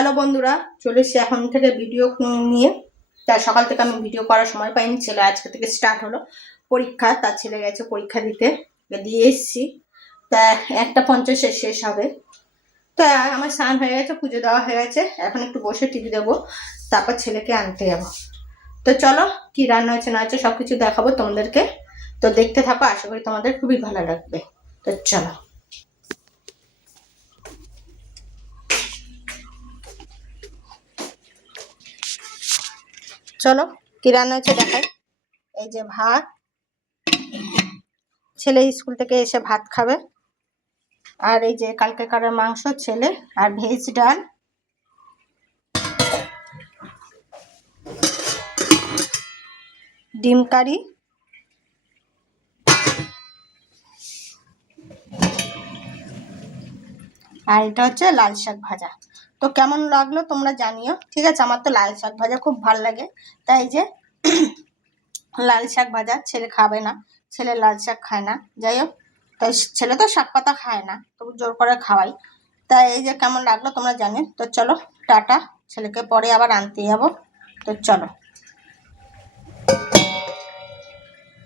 Hello বন্ধুরা, চলে এসেছি এখন থেকে ভিডিও নিয়ে। তাই সকাল থেকে আমি ভিডিও করার সময় পাইনি। ছেলে আজকে থেকে স্টার্ট হলো পরীক্ষা, তার ছেলে গেছে পরীক্ষা দিতে, দিয়ে এসছি। তা 1:50 শেষ হবে। তা আমার স্নান হয়ে গেছে, পুজো দেওয়া হয়ে গেছে, এখন একটু বসে টিভি দেবো, তারপর ছেলেকে আনতে যাবো। তো চলো, কি রান্না হয়েছে না হয়েছে সবকিছু দেখাবো তোমাদেরকে। তো দেখতে থাকো, আশা করি তোমাদের খুবই ভালো লাগবে। তো চলো। চলো কি রান্না হচ্ছে দেখাই। এই যে ভাত, ছেলে স্কুল থেকে এসে ভাত খাবে। আর এই যে কালকে কাটার মাংস ছেলে, আর ভেজ ডাল, ডিম কারি, আর এটা হচ্ছে লাল শাক ভাজা। তো কেমন লাগলো তোমরা জানিও, ঠিক আছে? আমার তো লাল শাক ভাজা খুব ভালো লাগে, তাই এই যে লাল শাক ভাজা। ছেলে খাবে না, ছেলে লাল শাক খায় না। যাই হোক, তাই ছেলে তো শাক পাতা খায় না, তবু জোর করে খাওয়াই। তাই এই যে কেমন লাগলো তোমরা জানিও। তো চলো টাটা, ছেলেকে পরে আবার আনতে যাবো। তো চলো।